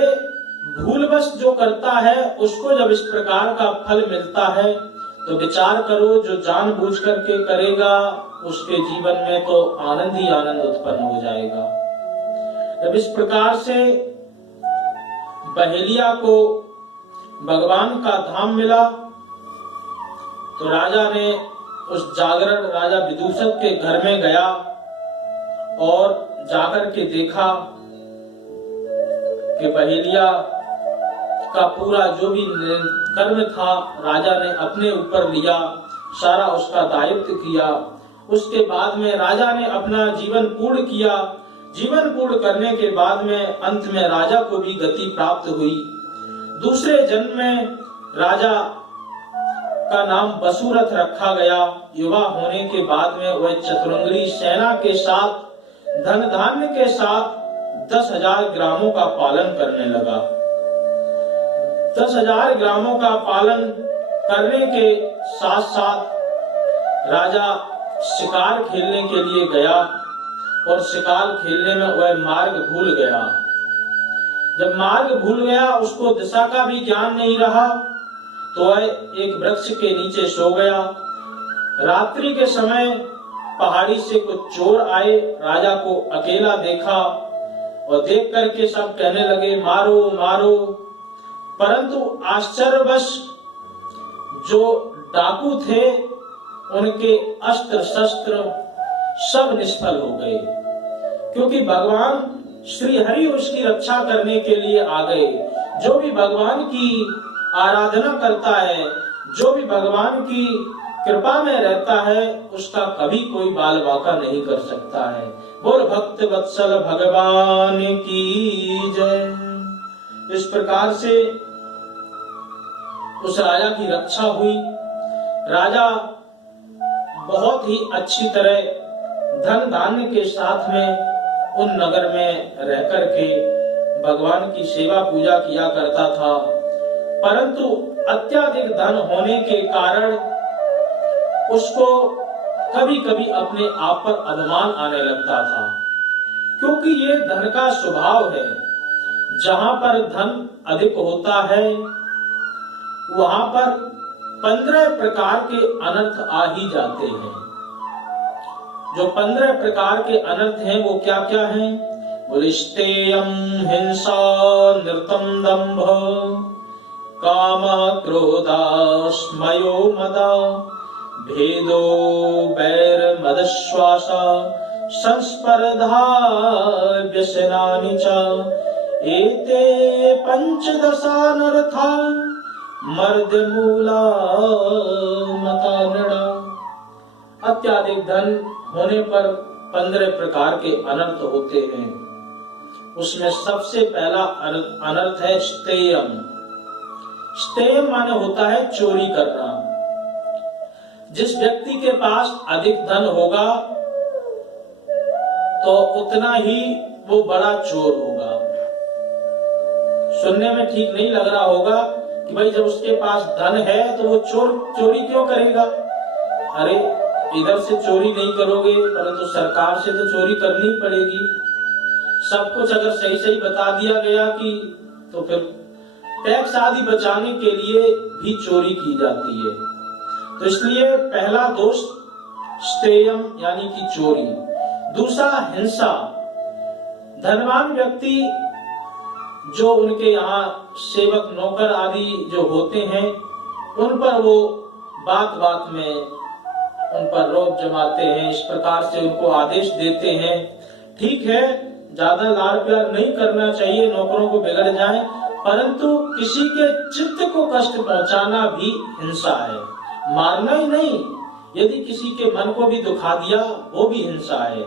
भूलवश जो करता है उसको जब इस प्रकार का फल मिलता है तो विचार करो, जो जानबूझ करके करेगा उसके जीवन में तो आनंद ही आनंद उत्पन्न हो जाएगा। जब इस प्रकार से बहेलिया को भगवान का धाम मिला तो राजा ने उस जागरण राजा विदूषक के घर में गया और जाकर के देखा कि बहेलिया का पूरा जो भी कर्म था राजा ने अपने ऊपर लिया, सारा उसका दायित्व किया। उसके बाद में राजा ने अपना जीवन पूर्ण किया। जीवन पूर्ण करने के बाद में अंत में राजा को भी गति प्राप्त हुई। दूसरे जन्म में राजा का नाम बसुरथ रखा गया। युवा होने के बाद में वह चतुरंगी सेना के साथ, धन धान्य के साथ 10,000 ग्रामों का पालन करने लगा। 10,000 ग्रामों का पालन करने के साथ साथ राजा शिकार खेलने के लिए गया और शिकार खेलने में वह मार्ग भूल गया। जब मार्ग भूल गया, उसको दिशा का भी ज्ञान नहीं रहा, तो वह एक वृक्ष के नीचे सो गया। रात्रि के समय पहाड़ी से कुछ चोर आए, राजा को अकेला देखा और देख करके सब कहने लगे मारो मारो, परंतु आश्चर्यवश जो डाकू थे उनके अस्त्र शस्त्र सब निष्फल हो गए, क्योंकि भगवान श्री हरि उसकी रक्षा करने के लिए आ गए। जो भी भगवान की आराधना करता है, जो भी भगवान की कृपा में रहता है, उसका कभी कोई बाल बाका नहीं कर सकता है। बोल भक्त वत्सल भगवान की जय। इस प्रकार से उस राजा की रक्षा हुई। राजा बहुत ही अच्छी तरह धन धान्य के साथ में उन नगर में रह करके भगवान की सेवा पूजा किया करता था, परंतु अत्यधिक धन होने के कारण उसको कभी कभी अपने आप पर अभिमान आने लगता था, क्योंकि ये धन का स्वभाव है। जहां पर धन अधिक होता है वहां पर 15 प्रकार के अनर्थ आ ही जाते हैं। जो 15 प्रकार के अनर्थ हैं वो क्या क्या हैं? बुलिष्टेयम हिंसा नृतम दंभ काम क्रोधा स्मयो मदा भेदो बैर मदश्वासा संस्पर्धा व्यसनानि च एते पंचदशानर्था मर्दमूला मतानड़ा। अत्याधिक धन होने पर 15 प्रकार के अनर्थ होते हैं। उसमें सबसे पहला अनर्थ है स्तेयम। स्तेयम माने होता है चोरी करना। जिस व्यक्ति के पास अधिक धन होगा तो उतना ही वो बड़ा चोर होगा। सुनने में ठीक नहीं लग रहा होगा कि भाई जब उसके पास धन है तो वो चोरी क्यों करेगा। अरे इधर से चोरी नहीं करोगे परंतु सरकार से तो चोरी करनी पड़ेगी। सब कुछ अगर सही सही बता दिया गया कि तो फिर टैक्स आदि बचाने के लिए भी चोरी की जाती है। तो इसलिए पहला दोष स्तेयम यानी कि चोरी। दूसरा हिंसा। धनवान व्यक्ति जो उनके यहाँ सेवक नौकर आदि जो होते हैं उन पर वो बात बात में उन पर रौब जमाते हैं, इस प्रकार से उनको आदेश देते हैं। ठीक है, ज्यादा लाड़ प्यार नहीं करना चाहिए, नौकरों को बिगड़ जाए, परंतु किसी के चित्त को कष्ट पहुंचाना भी हिंसा है। मारना ही नहीं, यदि किसी के मन को भी दुखा दिया वो भी हिंसा है।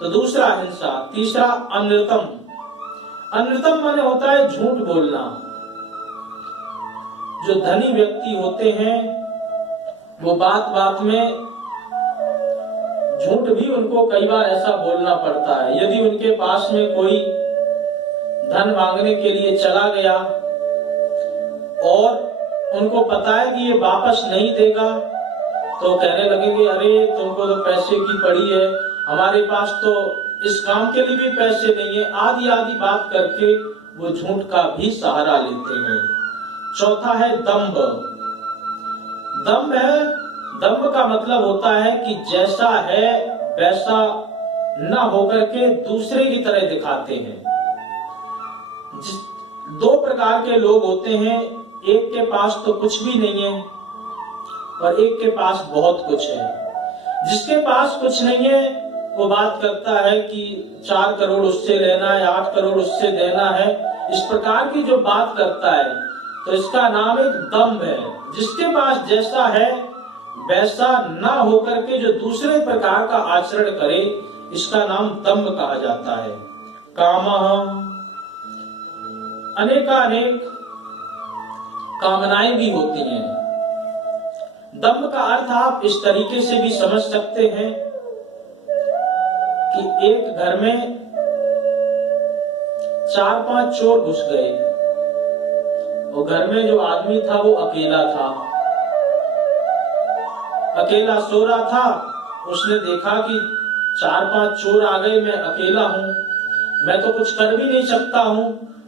तो दूसरा हिंसा। तीसरा अनृतम। अनृतम माने होता है झूठ बोलना। जो धनी व्यक्ति होते हैं वो बात बात में झूठ भी उनको कई बार ऐसा बोलना पड़ता है। यदि उनके पास में कोई धन मांगने के लिए चला गया और उनको पता है कि ये वापस नहीं देगा तो कहने लगेंगे अरे तुमको तो पैसे की पड़ी है, हमारे पास तो इस काम के लिए भी पैसे नहीं है, आदि आदि बात करके वो झूठ का भी सहारा लेते हैं। चौथा है दंभ। दंभ है, दंभ का मतलब होता है कि जैसा है वैसा न होकर के दूसरे की तरह दिखाते हैं। दो प्रकार के लोग होते हैं, एक के पास तो कुछ भी नहीं है और एक के पास बहुत कुछ है। जिसके पास कुछ नहीं है वो बात करता है कि 4 करोड़ उससे लेना है, 8 करोड़ उससे देना है, इस प्रकार की जो बात करता है तो इसका नाम एक दंभ है। जिसके पास जैसा है वैसा ना होकर के जो दूसरे प्रकार का आचरण करे इसका नाम दंभ कहा जाता है। कामः। अनेकानेक कामनाएं भी होती हैं। दंभ का अर्थ आप इस तरीके से भी समझ सकते हैं कि एक घर में 4-5 चोर घुस गए और घर में जो आदमी था वो अकेला था, अकेला सो रहा था। उसने देखा कि 4-5 चोर आ गए, मैं अकेला हूँ, मैं तो कुछ कर भी नहीं सकता हूँ,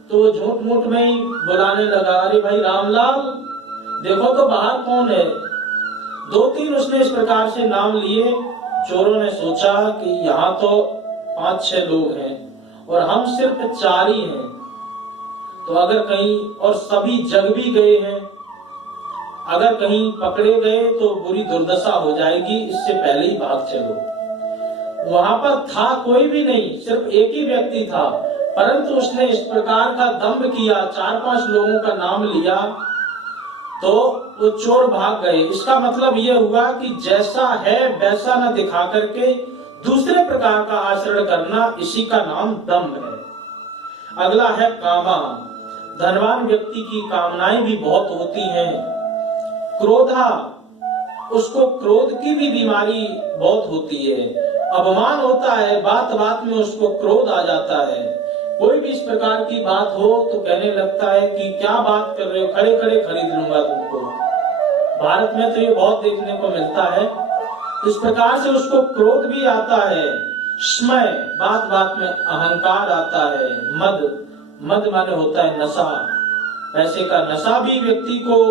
तो वो झूठ मूठ में ही बुलाने लगा, अरे भाई रामलाल देखो तो बाहर कौन है। 2-3 उसने इस प्रकार से नाम लिए। चोरों ने सोचा कि यहाँ तो 5-6 लोग हैं और हम सिर्फ 4 ही हैं, तो अगर कहीं, और सभी जग भी गए हैं, अगर कहीं पकड़े गए तो बुरी दुर्दशा हो जाएगी, इससे पहले ही भाग चलो। वहां पर था कोई भी नहीं, सिर्फ एक ही व्यक्ति था, परंतु उसने इस प्रकार का दंभ किया, 4-5 लोगों का नाम लिया तो वो चोर भाग गए। इसका मतलब यह हुआ कि जैसा है वैसा न दिखा करके दूसरे प्रकार का आचरण करना, इसी का नाम दंभ है। अगला है कामा। धनवान व्यक्ति की कामनाएं भी बहुत होती हैं। क्रोधा, उसको क्रोध की भी बीमारी बहुत होती है। अपमान होता है, बात बात में उसको क्रोध आ जाता है। कोई भी इस प्रकार की बात हो तो कहने लगता है कि क्या बात कर रहे हो, खड़े खड़े खरीद लूंगा तुमको। भारत में तो ये बहुत देखने को मिलता है। इस प्रकार से उसको क्रोध भी आता है। स्मय, बात बात में अहंकार आता है। मद, मद माने होता है नशा। पैसे का नशा भी व्यक्ति को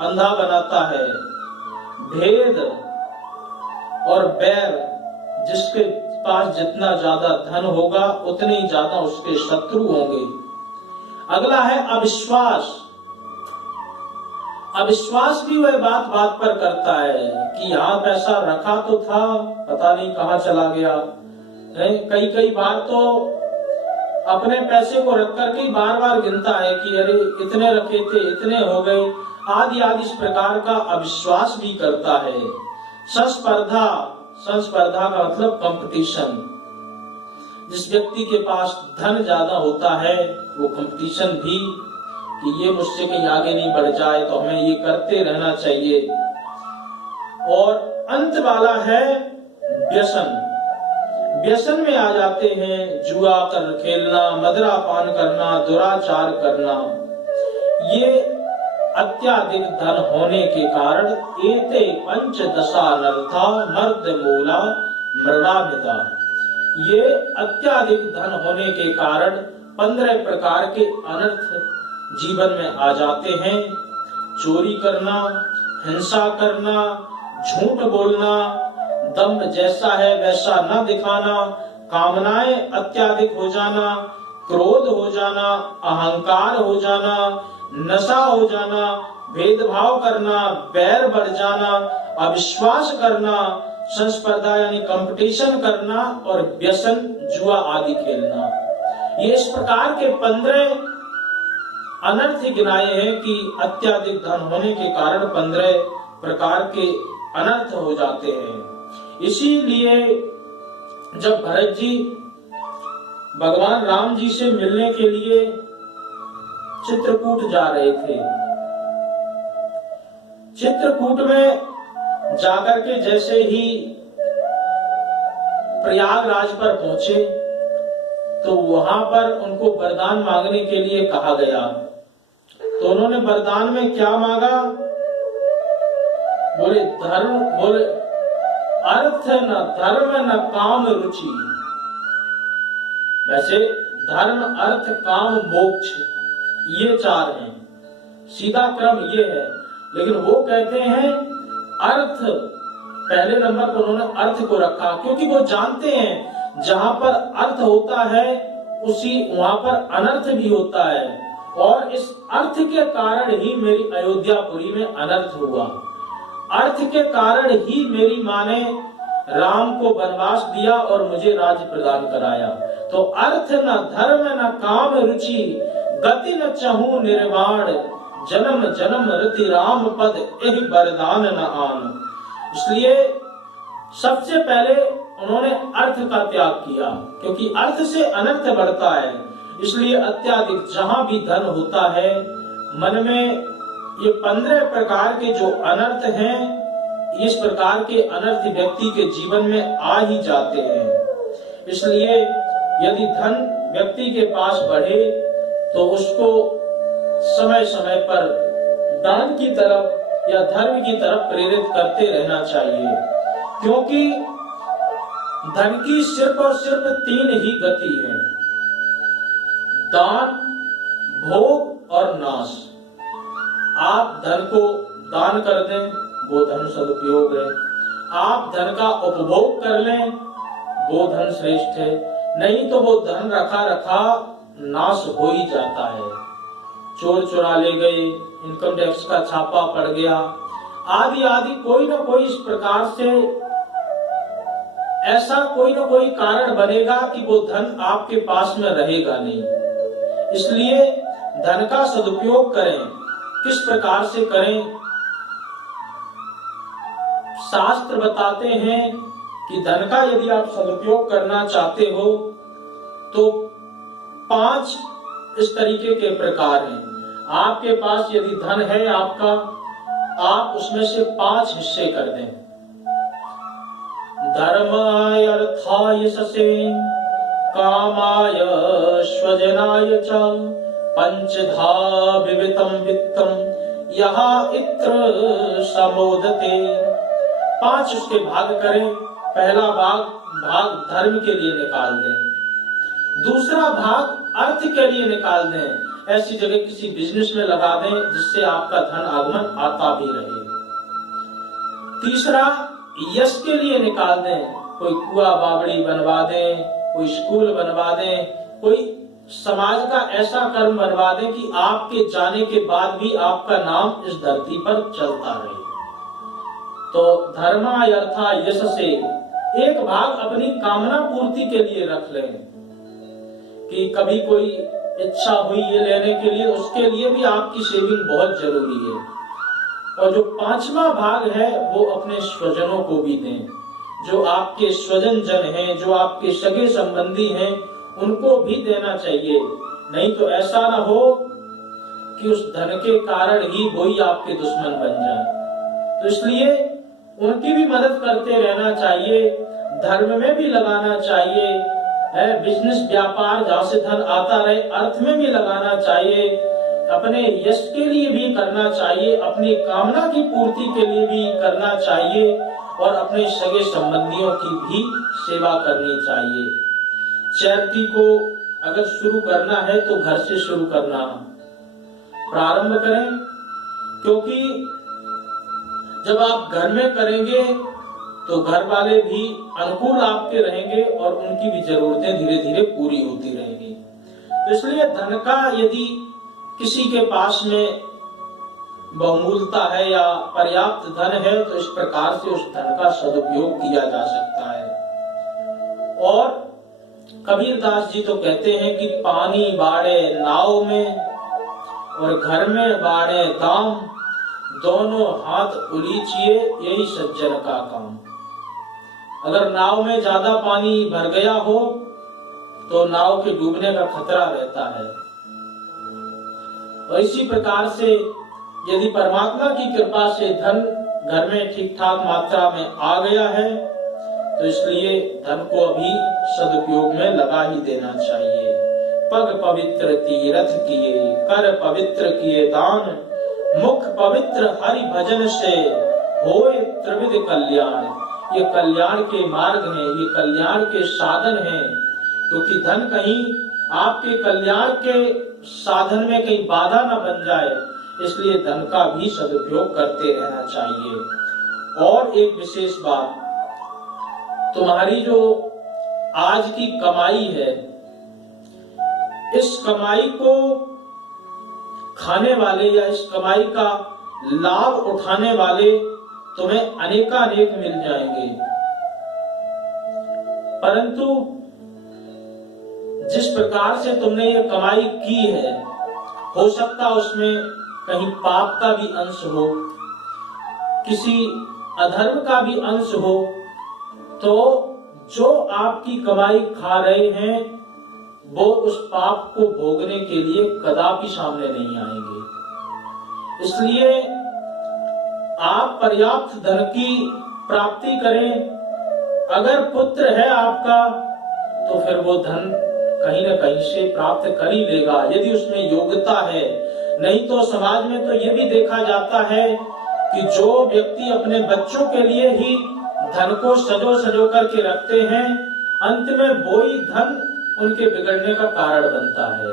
अंधा बनाता है। भेद और बैर, जिसके पास जितना ज्यादा धन होगा उतने ही ज्यादा उसके शत्रु होंगे। अगला है अविश्वास। अविश्वास भी वह बात बात पर करता है कि यहाँ पैसा रखा तो था, पता नहीं कहाँ चला गया। कई बार तो अपने पैसे को रख करके बार बार गिनता है कि अरे इतने रखे थे, इतने हो गए, आदि आदि इस प्रकार का अविश्वास भी करता है। संस्पर्धा, संस्पर्धा का मतलब कंपटीशन। जिस व्यक्ति के पास धन ज्यादा होता है वो कंपटीशन भी, कि ये मुझसे कहीं आगे नहीं बढ़ जाए तो हमें ये करते रहना चाहिए। और अंत वाला है व्यसन। व्यसन में आ जाते हैं जुआ कर खेलना, मदिरा पान करना, दुराचार करना। ये अत्याधिक धन होने के कारण एते पंचदशानर्था मर्द मूला मृणाभिदा, ये अत्याधिक धन होने के कारण 15 प्रकार के अनर्थ जीवन में आ जाते हैं। चोरी करना, हिंसा करना, झूठ बोलना, दम्भ जैसा है वैसा न दिखाना, कामनाएं अत्याधिक हो जाना, क्रोध हो जाना, अहंकार हो जाना, नशा हो जाना, भेदभाव करना, बैर बढ़ जाना, अविश्वास करना, संस्पर्धा यानी कंपटीशन करना और व्यसन जुआ आदि खेलना। ये इस प्रकार के 15 अनर्थ गिनाए हैं कि अत्याधिक धन होने के कारण 15 प्रकार के अनर्थ हो जाते हैं। इसीलिए जब भरत जी भगवान राम जी से मिलने के लिए चित्रकूट जा रहे थे, चित्रकूट में जाकर के जैसे ही प्रयागराज पर पहुंचे तो वहां पर उनको वरदान मांगने के लिए कहा गया। तो उन्होंने वरदान में क्या मांगा? बोले धर्म, बोले अर्थ न धर्म न काम रुचि। वैसे धर्म, अर्थ, काम, मोक्ष ये 4 हैं, सीधा क्रम ये है, लेकिन वो कहते हैं अर्थ पहले नंबर पर उन्होंने अर्थ को रखा, क्योंकि वो जानते हैं जहां पर अर्थ होता है उसी वहां पर अनर्थ भी होता है, और इस अर्थ के कारण ही मेरी अयोध्यापुरी में अनर्थ हुआ। अर्थ के कारण ही मेरी माँ ने राम को वनवास दिया और मुझे राज्य प्रदान कराया। तो अर्थ न धर्म न काम रुचि, गति न चहु निर्वाण, जन्म जन्म रति राम पद एहि वरदान न आन। इसलिए सबसे पहले उन्होंने अर्थ का त्याग किया, क्योंकि अर्थ से अनर्थ बढ़ता है। इसलिए अत्याधिक जहां भी धन होता है मन में ये 15 प्रकार के जो अनर्थ हैं, इस प्रकार के अनर्थ व्यक्ति के जीवन में आ ही जाते हैं। इसलिए यदि धन व्यक्ति के पास बढ़े तो उसको समय समय पर दान की तरफ या धर्म की तरफ प्रेरित करते रहना चाहिए, क्योंकि धन की सिर्फ और सिर्फ 3 ही गति है, दान, भोग और नाश। आप धन को दान कर दें, वो धन सदुपयोग है। आप धन का उपभोग कर लें, वो धन श्रेष्ठ है। नहीं तो वो धन रखा रखा नाश हो ही जाता है। चोर चुरा ले गए, इनकम टैक्स का छापा पड़ गया, आदि आदि कोई ना कोई इस प्रकार से ऐसा कोई ना कोई कारण बनेगा कि वो धन आपके पास में रहेगा नहीं। इसलिए धन का सदुपयोग करें। किस प्रकार से करें? शास्त्र बताते हैं कि धन का यदि आप सदुपयोग करना चाहते हो तो 5 इस तरीके के प्रकार हैं। आपके पास यदि धन है आपका, आप उसमें से 5 हिस्से कर दें। धर्माय अर्थाय ससे कामाय स्वजनाय च पंचधा विवितम वित्तम यहाँ इत्र समोदते। 5 उसके भाग करें। पहला भाग धर्म के लिए निकाल दें, दूसरा भाग अर्थ के लिए निकाल दें, ऐसी जगह किसी बिजनेस में लगा दें जिससे आपका धन आगमन आता भी रहे। तीसरा यश के लिए निकाल दें, कोई कुआं बावड़ी बनवा दें, कोई स्कूल बनवा दें, कोई समाज का ऐसा कर्म बनवा दें कि आपके जाने के बाद भी आपका नाम इस धरती पर चलता रहे। तो धर्मा अर्था यश से एक भाग अपनी कामना पूर्ति के लिए रख लें कि कभी कोई इच्छा हुई ये लेने के लिए, उसके लिए भी आपकी सेविंग बहुत जरूरी है। और जो 5वां भाग है वो अपने स्वजनों को भी दें। जो आपके स्वजन जन हैं, जो आपके सगे संबंधी हैं, उनको भी देना चाहिए। नहीं तो ऐसा ना हो कि उस धन के कारण ही वही आपके दुश्मन बन जाए। तो इसलिए उनकी भी मदद करते रहना चाहिए, धर्म में भी लगाना चाहिए, है बिजनेस व्यापार जहाँ से धन आता रहे, अर्थ में भी लगाना चाहिए, अपने यश के लिए भी करना चाहिए, अपनी कामना की पूर्ति के लिए भी करना चाहिए, और अपने सगे संबंधियों की भी सेवा करनी चाहिए। चैरिटी को अगर शुरू करना है तो घर से शुरू करना प्रारंभ करें, क्योंकि जब आप घर में करेंगे तो घर वाले भी अनुकूल आपके रहेंगे और उनकी भी जरूरतें धीरे धीरे पूरी होती रहेंगी। तो इसलिए धन का यदि किसी के पास में बहुमूलता है या पर्याप्त धन है तो इस प्रकार से उस धन का सदुपयोग किया जा सकता है। और कबीरदास जी तो कहते हैं कि पानी बाढ़े नाव में और घर में बाढ़े दाम, दोनों हाथ उलीचिए यही सज्जन का काम। अगर नाव में ज्यादा पानी भर गया हो तो नाव के डूबने का खतरा रहता है। और इसी प्रकार से यदि परमात्मा की कृपा से धन घर में ठीक ठाक मात्रा में आ गया है तो इसलिए धन को अभी सदुपयोग में लगा ही देना चाहिए। पग पवित्र तीरथ किए, कर पवित्र किए दान, मुख पवित्र हरि भजन से होए त्रिविध कल्याण। ये कल्याण के मार्ग हैं, ये कल्याण के साधन हैं, क्योंकि धन कहीं आपके कल्याण के साधन में कहीं बाधा न बन जाए, इसलिए धन का भी सदुपयोग करते रहना चाहिए। और एक विशेष बात, तुम्हारी जो आज की कमाई है, इस कमाई को खाने वाले या इस कमाई का लाभ उठाने वाले तुम्हें अनेकानेक मिल जाएंगे, परंतु जिस प्रकार से तुमने ये कमाई की है, हो सकता उसमें कहीं पाप का भी अंश हो, किसी अधर्म का भी अंश हो, तो जो आपकी कमाई खा रहे हैं वो उस पाप को भोगने के लिए कदापि सामने नहीं आएंगे। इसलिए आप पर्याप्त धन की प्राप्ति करें। अगर पुत्र है आपका तो फिर वो धन कहीं न कहीं से प्राप्त कर ही लेगा, यदि उसमें योग्यता है। नहीं तो समाज में तो ये भी देखा जाता है कि जो व्यक्ति अपने बच्चों के लिए ही धन को सजो करके रखते हैं, अंत में वो ही धन उनके बिगड़ने का कारण बनता है।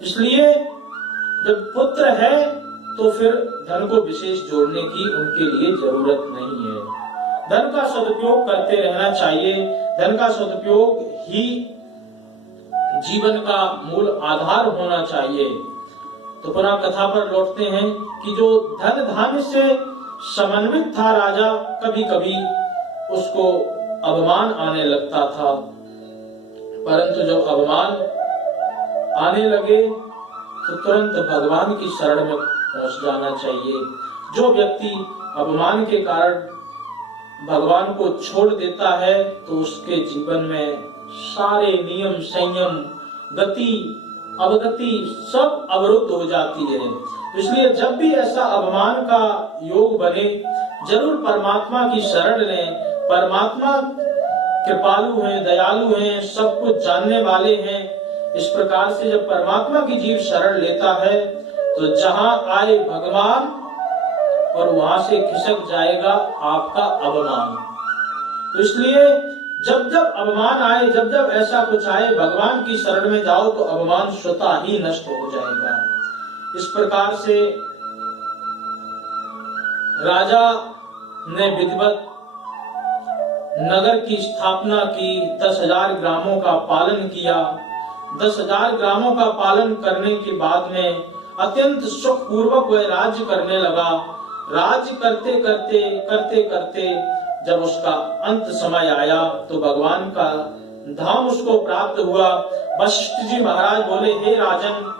इसलिए जब पुत्र है तो फिर धन को विशेष जोड़ने की उनके लिए जरूरत नहीं है। धन का सदुपयोग करते रहना चाहिए। धन का सदुपयोग ही जीवन का मूल आधार होना चाहिए। तो पुनः कथा पर लौटते हैं कि जो धन धान्य से समन्वित था राजा, कभी कभी उसको अवमान आने लगता था, परंतु जब अवमान आने लगे तो तुरंत भगवान की शरण में पहुंच जाना चाहिए। जो व्यक्ति अवमान के कारण भगवान को छोड़ देता है तो उसके जीवन में सारे नियम, संयम, गति, अवगति सब अवरुद्ध हो जाती है। इसलिए जब भी ऐसा अवमान का योग बने, जरूर परमात्मा की शरण लें। परमात्मा कृपालु हैं, दयालु हैं, सब कुछ जानने वाले हैं। इस प्रकार से जब परमात्मा की जीव शरण लेता है तो जहां आए भगवान और वहां से खिसक जाएगा आपका अवमान। तो इसलिए जब जब अवमान आए, जब जब ऐसा कुछ आए, भगवान की शरण में जाओ तो अवमान स्वतः ही नष्ट हो जाएगा। इस प्रकार से राजा ने विधिवत नगर की स्थापना की, 10,000 ग्रामों का पालन किया। 10,000 ग्रामों का पालन करने के बाद में अत्यंत सुख पूर्वक वह राज्य करने लगा। राज्य करते करते जब उसका अंत समय आया तो भगवान का धाम उसको प्राप्त हुआ। वशिष्ठ जी महाराज बोले, हे राजन,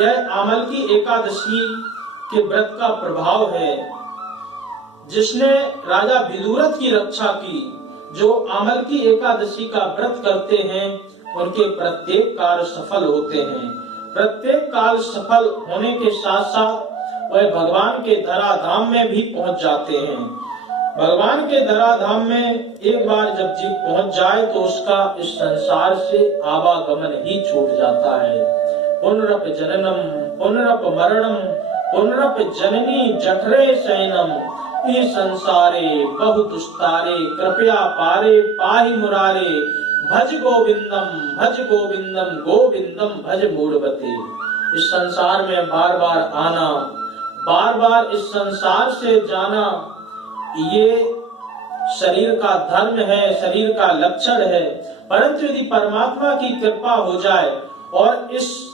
यह आमल की एकादशी के व्रत का प्रभाव है। जिसने राजा विदुरथ की रक्षा की, जो आमल की एकादशी का व्रत करते हैं, उनके प्रत्येक कार्य सफल होते हैं। प्रत्येक कार्य सफल होने के साथ साथ वह भगवान के धराधाम में भी पहुंच जाते हैं। भगवान के धराधाम में एक बार जब जीव पहुंच जाए तो उसका इस संसार से आवागमन ही छूट जाता है। पुनरप जननम पुनरप मरणम पुनरप जननी जठरे शयनम, इस संसारे बहु दुस्तारे, कृपया पारे पाहि मुरारे, भज गोविंदम गोविंदम भज मूढ़मते। इस संसार में बार बार आना, बार बार इस संसार से जाना, ये शरीर का धर्म है, शरीर का लक्षण है। परंतु यदि परमात्मा की कृपा हो जाए और इस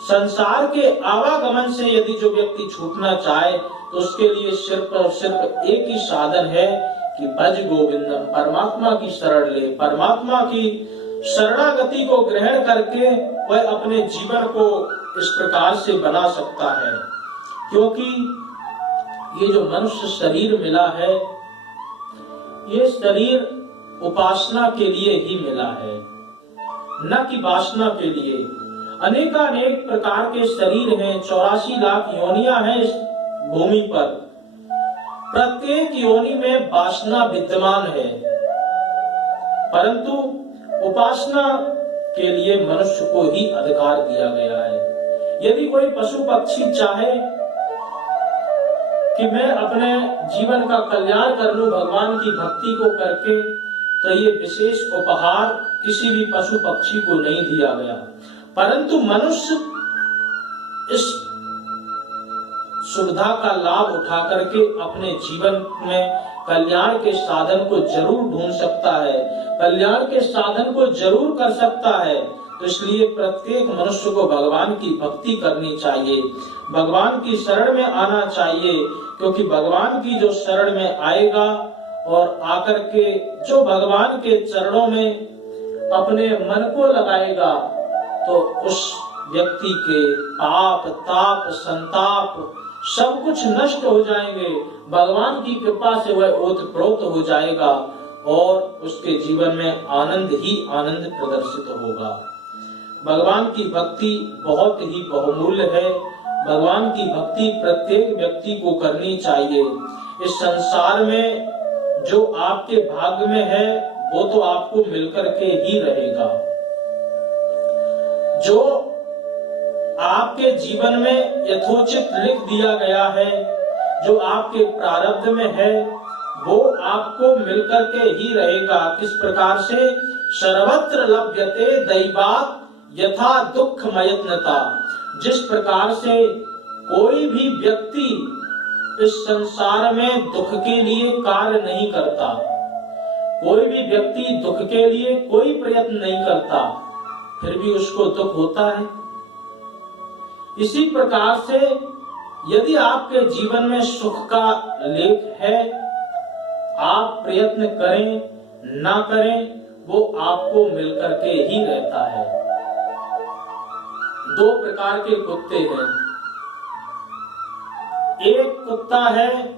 संसार के आवागमन से यदि जो व्यक्ति छूटना चाहे तो उसके लिए सिर्फ और सिर्फ एक ही साधन है कि भज गोविंदम, परमात्मा की शरण ले। परमात्मा की शरणागति को ग्रहण करके वह अपने जीवन को इस प्रकार से बना सकता है। क्योंकि ये जो मनुष्य शरीर मिला है, ये शरीर उपासना के लिए ही मिला है, न कि वासना के लिए। अनेकानेक प्रकार के शरीर हैं, 84 लाख योनियां हैं इस भूमि पर। प्रत्येक योनि में वासना विद्यमान है, परंतु उपासना के लिए मनुष्य को ही अधिकार दिया गया है। यदि कोई पशु पक्षी चाहे कि मैं अपने जीवन का कल्याण कर लूं भगवान की भक्ति को करके, तो ये विशेष उपहार किसी भी पशु पक्षी को नहीं दिया गया। परंतु मनुष्य इस सुविधा का लाभ उठा करके अपने जीवन में कल्याण के साधन को जरूर ढूंढ सकता है, कल्याण के साधन को जरूर कर सकता है। तो इसलिए प्रत्येक मनुष्य को भगवान की भक्ति करनी चाहिए, भगवान की शरण में आना चाहिए। क्योंकि भगवान की जो शरण में आएगा और आकर के जो भगवान के चरणों में अपने मन को लगाएगा, तो उस व्यक्ति के पाप ताप संताप सब कुछ नष्ट हो जाएंगे। भगवान की कृपा से वह ओतप्रोत हो जाएगा और उसके जीवन में आनंद ही आनंद प्रदर्शित होगा। भगवान की भक्ति बहुत ही बहुमूल्य है। भगवान की भक्ति प्रत्येक व्यक्ति को करनी चाहिए। इस संसार में जो आपके भाग्य में है वो तो आपको मिलकर के ही रहेगा। जो आपके जीवन में यथोचित लिख दिया गया है, जो आपके प्रारब्ध में है, वो आपको मिलकर के ही रहेगा। किस प्रकार से सर्वत्र लभ्यते दैवात् यथा दुख मयत्नता। जिस प्रकार से कोई भी व्यक्ति इस संसार में दुख के लिए कार्य नहीं करता, कोई भी व्यक्ति दुख के लिए कोई प्रयत्न नहीं करता, फिर भी उसको दुख होता है। इसी प्रकार से यदि आपके जीवन में सुख का लेख है, आप प्रयत्न करें ना करें, वो आपको मिलकर के ही रहता है। दो प्रकार के कुत्ते हैं। एक कुत्ता है